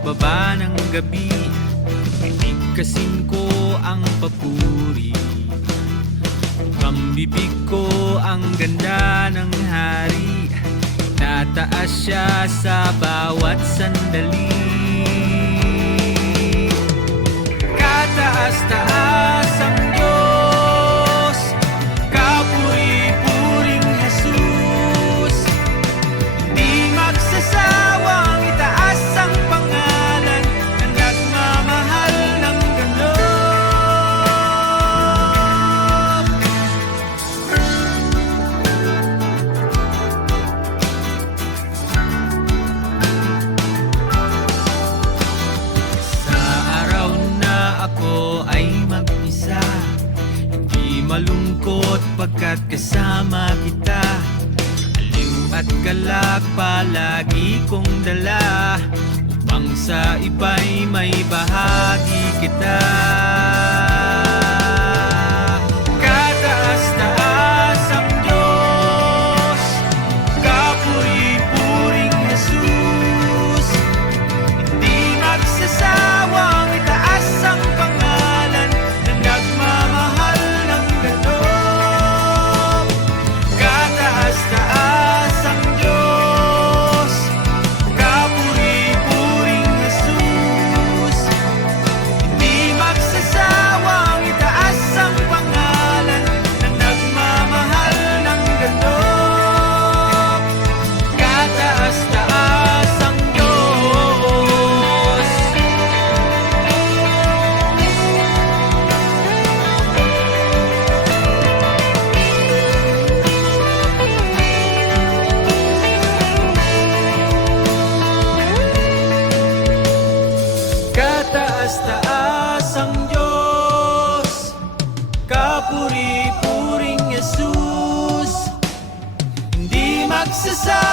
pagbaba ng gabi, kasing ko ang papuri. Pambibig ko ang ganda ng hari, tataas siya sa bawat sandali. Kataas-taas ang Diyos, kapuri-puring Jesus. Di magsasawang itaas ang pangalan ng nagmamahal ng ganap. Sa araw na ako ay mag-isa, hindi malungkot pagkat kasama kita. Aliw at galak palagi kong dala, upang sa iba'y may bahagi kita. Kataas-taas ang Diyos, kapuri-puring Jesus. Hindi magsasawang itaas ang pangalan ng nagmamahal ng ganap. Kataas-taas ang Diyos, kapuri-puring Jesus. Hindi magsasawang itaas ang pangalan ng nagmamahal ng ganap. Kataas-taas ang Diyos. Kataas-taas ang Diyos, kapuri-puring Jesus. Hindi magsasawang